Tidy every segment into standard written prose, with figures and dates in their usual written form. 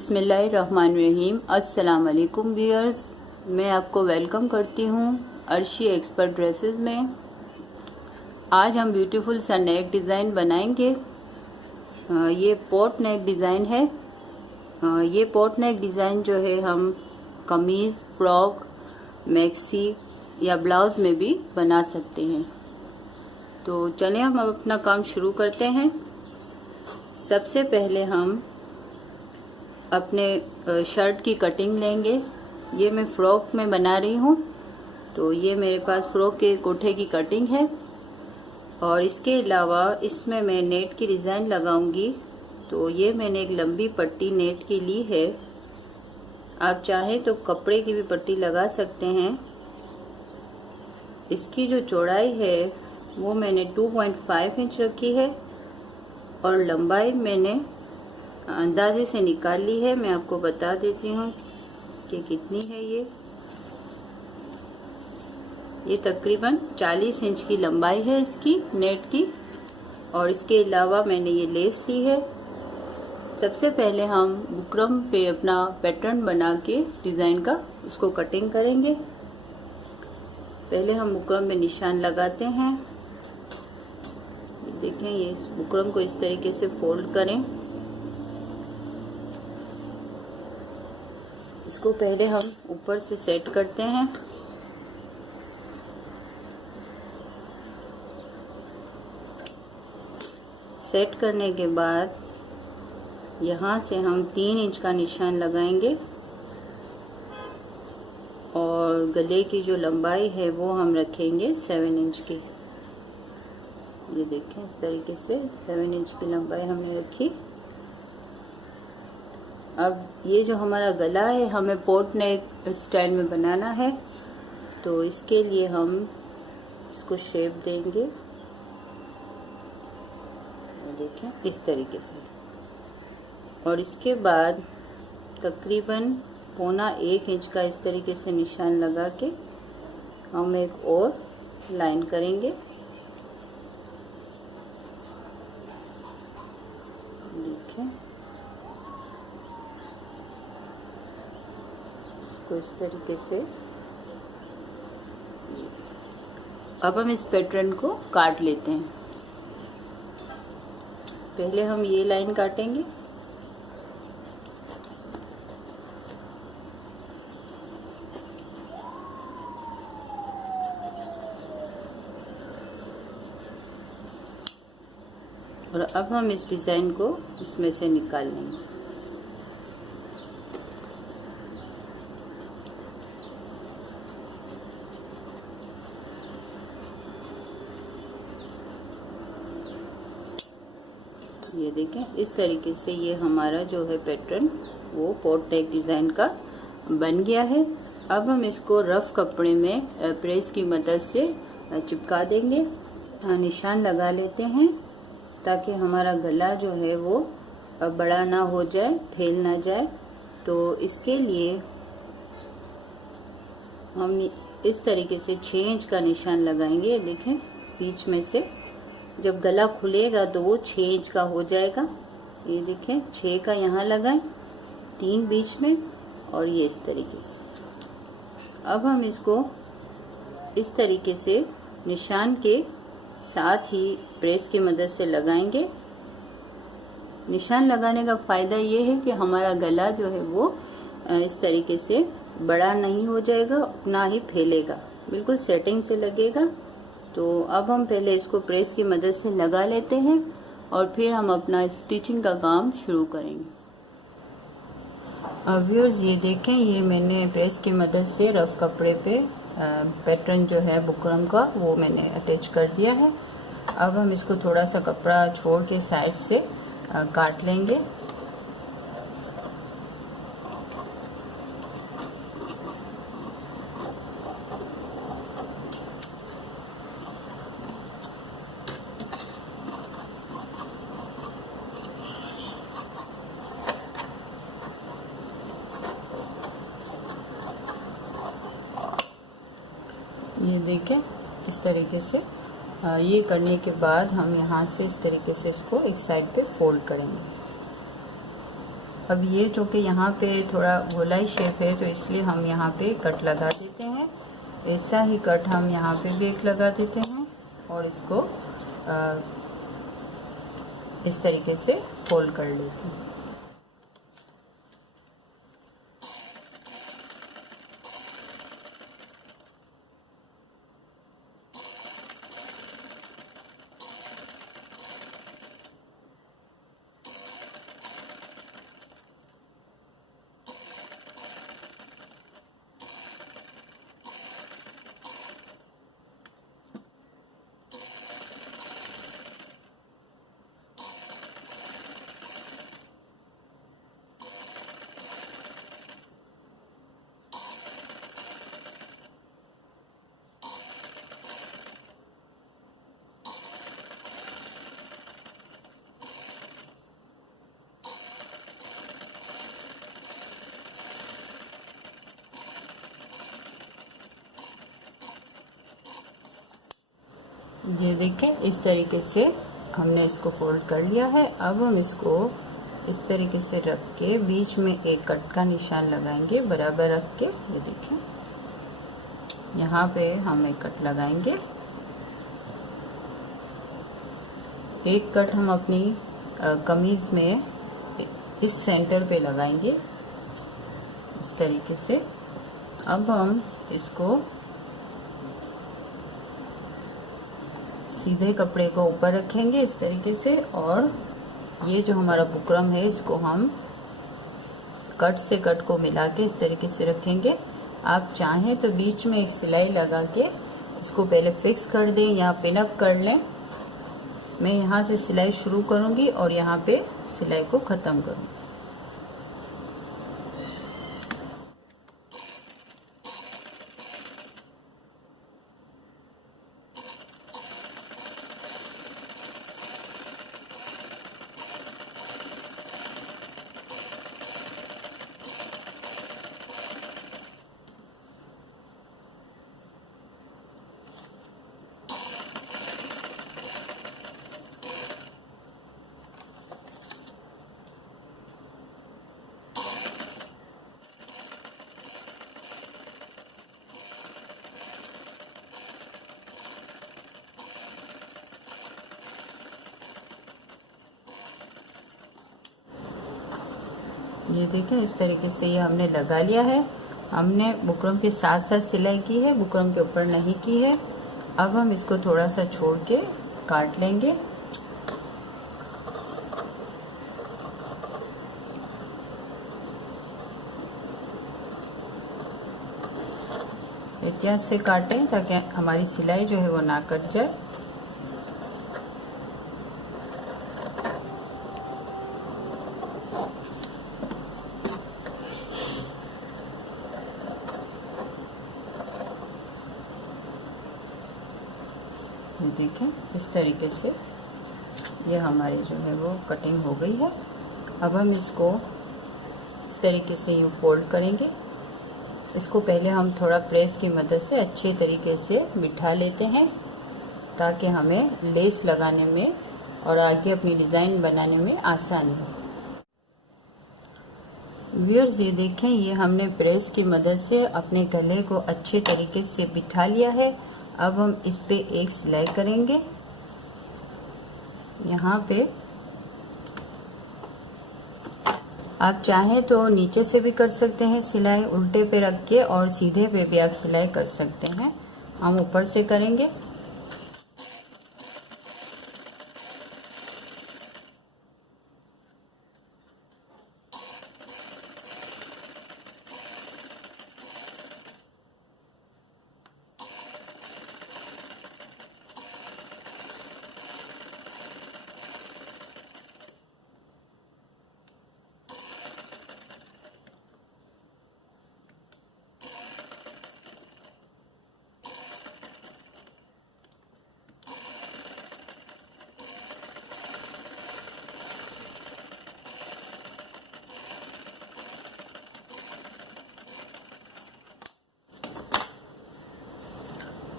बिस्मिल्लाहिर्रहमानिर्रहीम। अस्सलाम वालेकुम व्यूअर्स, मैं आपको वेलकम करती हूँ अर्शी एक्सपर्ट ड्रेसेस में। आज हम ब्यूटीफुल सा नेक डिज़ाइन बनाएंगे। ये पॉट नेक डिज़ाइन है। ये पॉट नेक डिज़ाइन जो है हम कमीज़, फ्रॉक, मैक्सी या ब्लाउज में भी बना सकते हैं। तो चलिए हम अब अपना काम शुरू करते हैं। सबसे पहले हम अपने शर्ट की कटिंग लेंगे। ये मैं फ्रॉक में बना रही हूँ, तो ये मेरे पास फ्रॉक के कोठे की कटिंग है। और इसके अलावा इसमें मैं नेट की डिज़ाइन लगाऊंगी। तो ये मैंने एक लंबी पट्टी नेट की ली है। आप चाहें तो कपड़े की भी पट्टी लगा सकते हैं। इसकी जो चौड़ाई है वो मैंने 2.5 इंच रखी है और लंबाई मैंने अंदाजे से निकाल ली है। मैं आपको बता देती हूँ कि कितनी है। ये तकरीबन 40 इंच की लंबाई है इसकी नेट की। और इसके अलावा मैंने ये लेस ली है। सबसे पहले हम बुकरम पे अपना पैटर्न बना के डिज़ाइन का उसको कटिंग करेंगे। पहले हम बुकरम में निशान लगाते हैं। देखें, ये बुकरम को इस तरीके से फोल्ड करें। इसको पहले हम ऊपर से सेट करते हैं। सेट करने के बाद यहाँ से हम 3 इंच का निशान लगाएंगे और गले की जो लंबाई है वो हम रखेंगे 7 इंच की। ये देखें, इस तरीके से 7 इंच की लंबाई हमने रखी। अब ये जो हमारा गला है हमें पॉट नेक स्टाइल में बनाना है, तो इसके लिए हम इसको शेप देंगे। देखें, इस तरीके से। और इसके बाद तकरीबन 1.25 इंच का इस तरीके से निशान लगा के हम एक और लाइन करेंगे। देखें, इसको इस तरीके से। अब हम इस पैटर्न को काट लेते हैं। पहले हम ये लाइन काटेंगे। और अब हम इस डिज़ाइन को इसमें से निकाल लेंगे। ये देखें, इस तरीके से ये हमारा जो है पैटर्न वो पॉट नेक डिज़ाइन का बन गया है। अब हम इसको रफ कपड़े में प्रेस की मदद से चिपका देंगे। निशान लगा लेते हैं ताकि हमारा गला जो है वो बड़ा ना हो जाए, फैल ना जाए। तो इसके लिए हम इस तरीके से 6 इंच का निशान लगाएंगे। देखें, बीच में से जब गला खुलेगा तो वो 6 इंच का हो जाएगा। ये देखें, 6 का यहाँ लगाएं, 3 बीच में और ये इस तरीके से। अब हम इसको इस तरीके से निशान के साथ ही प्रेस की मदद से लगाएंगे। निशान लगाने का फायदा ये है कि हमारा गला जो है वो इस तरीके से बड़ा नहीं हो जाएगा, उतना ही फैलेगा, बिल्कुल सेटिंग से लगेगा। तो अब हम पहले इसको प्रेस की मदद से लगा लेते हैं और फिर हम अपना स्टिचिंग का काम शुरू करेंगे। अब व्यूअर्स, ये देखें, ये मैंने प्रेस की मदद से रफ कपड़े पे पैटर्न जो है बुकरम का वो मैंने अटैच कर दिया है। अब हम इसको थोड़ा सा कपड़ा छोड़ के साइड से काट लेंगे। ये देखें, इस तरीके से ये करने के बाद हम यहाँ से इस तरीके से इसको एक साइड पे फोल्ड करेंगे। अब ये जो कि यहाँ पे थोड़ा गोलाई शेप है तो इसलिए हम यहाँ पे कट लगा देते हैं। ऐसा ही कट हम यहाँ पे भी एक लगा देते हैं और इसको इस तरीके से फोल्ड कर लेते हैं। ये देखें, इस तरीके से हमने इसको फोल्ड कर लिया है। अब हम इसको इस तरीके से रख के बीच में एक कट का निशान लगाएंगे, बराबर रख के। ये देखें, यहाँ पे हम एक कट लगाएंगे। एक कट हम अपनी कमीज में इस सेंटर पे लगाएंगे इस तरीके से। अब हम इसको सीधे कपड़े को ऊपर रखेंगे इस तरीके से, और ये जो हमारा बुकरम है इसको हम कट से कट को मिला के इस तरीके से रखेंगे। आप चाहें तो बीच में एक सिलाई लगा के इसको पहले फिक्स कर दें या पिन अप कर लें। मैं यहाँ से सिलाई शुरू करूँगी और यहाँ पे सिलाई को ख़त्म करूँगी। ये देखें, इस तरीके से ये हमने लगा लिया है। हमने बुकरम के साथ साथ सिलाई की है, बुकरम के ऊपर नहीं की है। अब हम इसको थोड़ा सा छोड़ के काट लेंगे। एहतियात से काटें ताकि हमारी सिलाई जो है वो ना कट जाए। देखें, इस तरीके से ये हमारी जो है वो कटिंग हो गई है। अब हम इसको इस तरीके से यूँ फोल्ड करेंगे। इसको पहले हम थोड़ा प्रेस की मदद से अच्छे तरीके से बिठा लेते हैं ताकि हमें लेस लगाने में और आगे अपनी डिज़ाइन बनाने में आसानी हो। व्यूअर्स, ये देखें, ये हमने प्रेस की मदद से अपने गले को अच्छे तरीके से बिठा लिया है। अब हम इस पे एक सिलाई करेंगे। यहाँ पे आप चाहें तो नीचे से भी कर सकते हैं सिलाई, उल्टे पे रख के, और सीधे पे भी आप सिलाई कर सकते हैं। हम ऊपर से करेंगे।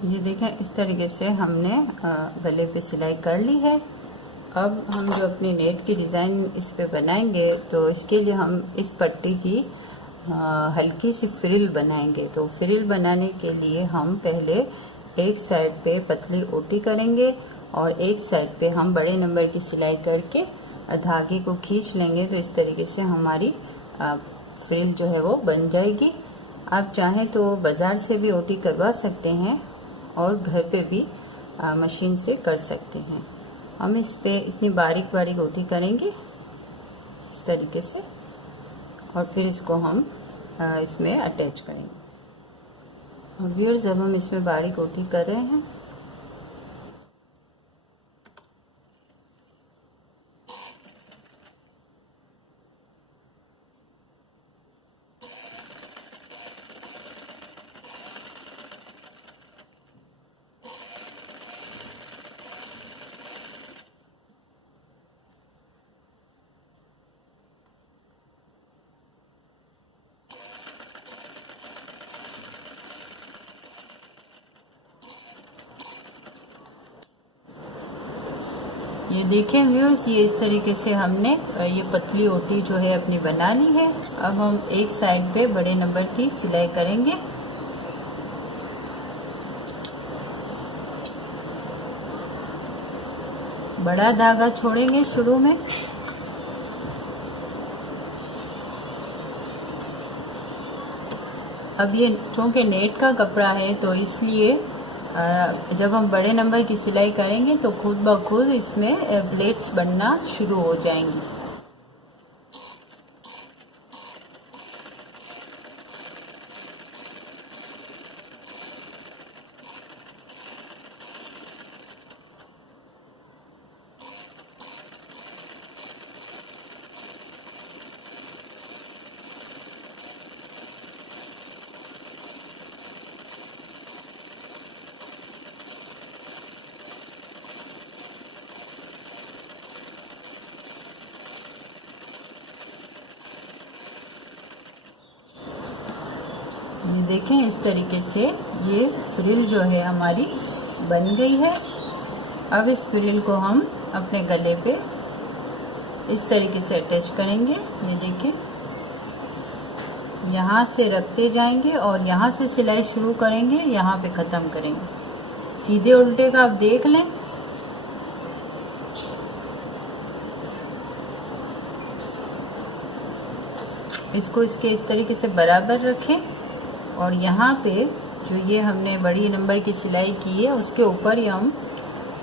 ये देखें, इस तरीके से हमने गले पे सिलाई कर ली है। अब हम जो अपनी नेट की डिज़ाइन इस पे बनाएंगे तो इसके लिए हम इस पट्टी की हल्की सी फ्रिल बनाएंगे। तो फ्रिल बनाने के लिए हम पहले एक साइड पे पतली ओटी करेंगे और एक साइड पे हम बड़े नंबर की सिलाई करके धागे को खींच लेंगे। तो इस तरीके से हमारी फ्रिल जो है वो बन जाएगी। आप चाहें तो बाज़ार से भी ओटी करवा सकते हैं और घर पे भी मशीन से कर सकते हैं। हम इस पे इतनी बारीक बारीक ओटी करेंगे इस तरीके से और फिर इसको हम इसमें अटैच करेंगे। और व्यूअर्स, जब हम इसमें बारीक ओटी कर रहे हैं ये देखें व्यूअर्स, ये इस तरीके से हमने ये पतली ओटी जो है अपनी बना ली है। अब हम एक साइड पे बड़े नंबर की सिलाई करेंगे। बड़ा धागा छोड़ेंगे शुरू में। अब ये चूंकि नेट का कपड़ा है तो इसलिए जब हम बड़े नंबर की सिलाई करेंगे तो खुद ब खुद इसमें प्लेट्स बनना शुरू हो जाएंगी। ये देखें, इस तरीके से ये फ्रिल जो है हमारी बन गई है। अब इस फ्रिल को हम अपने गले पे इस तरीके से अटैच करेंगे। ये देखें, यहाँ से रखते जाएंगे और यहाँ से सिलाई शुरू करेंगे, यहाँ पे ख़त्म करेंगे। सीधे उल्टे का आप देख लें। इसको इसके इस तरीके से बराबर रखें और यहाँ पे जो ये हमने बड़ी नंबर की सिलाई की है उसके ऊपर ही हम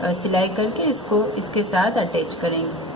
सिलाई करके इसको इसके साथ अटैच करेंगे।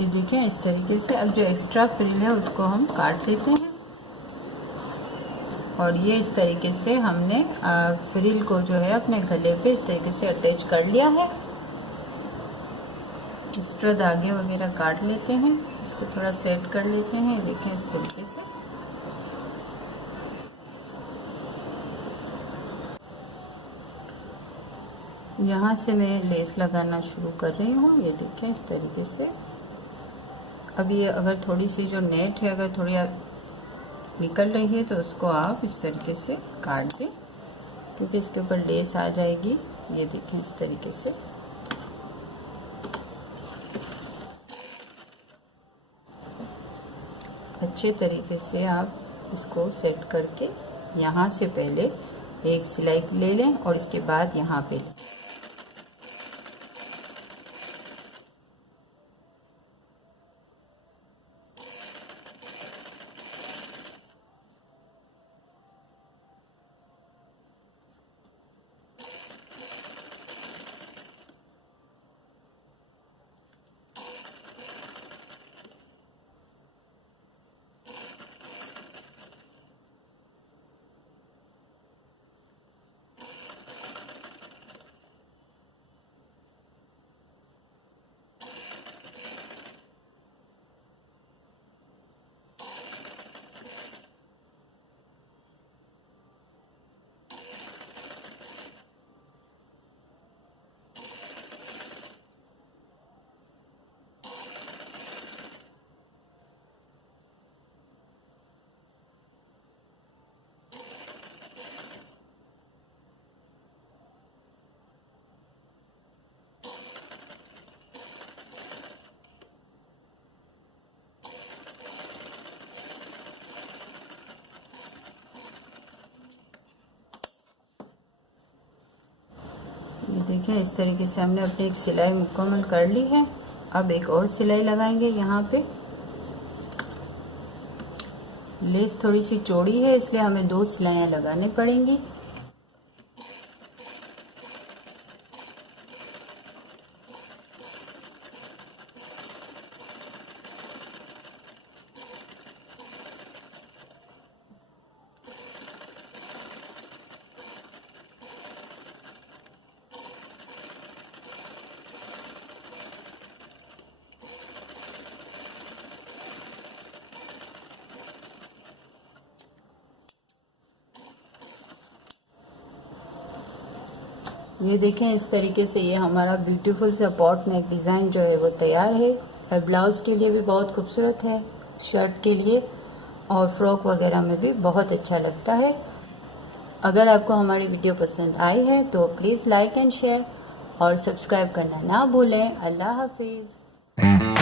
ये देखिए, इस तरीके से अब जो एक्स्ट्रा फ्रिल है उसको हम काट लेते हैं और ये इस तरीके से हमने फ्रिल को जो है अपने गले पे इस तरीके से अटैच कर लिया है। एक्स्ट्रा धागे वगैरह काट लेते हैं, इसको थोड़ा सेट कर लेते हैं। देखें, इस तरीके से यहाँ से मैं लेस लगाना शुरू कर रही हूँ। ये देखें, इस तरीके से। अब ये अगर थोड़ी सी जो नेट है अगर थोड़ी निकल रही है तो उसको आप इस तरीके से काट दें। क्योंकि इसके ऊपर लेस आ जाएगी। ये देखें इस तरीके से। अच्छे तरीके से आप इसको सेट करके यहाँ से पहले एक सिलाई ले लें और इसके बाद यहाँ पे लें। ये देखें इस तरीके से हमने अपनी एक सिलाई मुकम्मल कर ली है। अब एक और सिलाई लगाएंगे। यहाँ पे लेस थोड़ी सी चौड़ी है इसलिए हमें 2 सिलाइयाँ लगानी पड़ेंगी। ये देखें इस तरीके से ये हमारा ब्यूटीफुल सा पॉट नेक डिज़ाइन जो है वो तैयार है। और ब्लाउज़ के लिए भी बहुत खूबसूरत है, शर्ट के लिए और फ्रॉक वगैरह में भी बहुत अच्छा लगता है। अगर आपको हमारी वीडियो पसंद आई है तो प्लीज़ लाइक एंड शेयर और सब्सक्राइब करना ना भूलें। अल्लाह हाफिज़।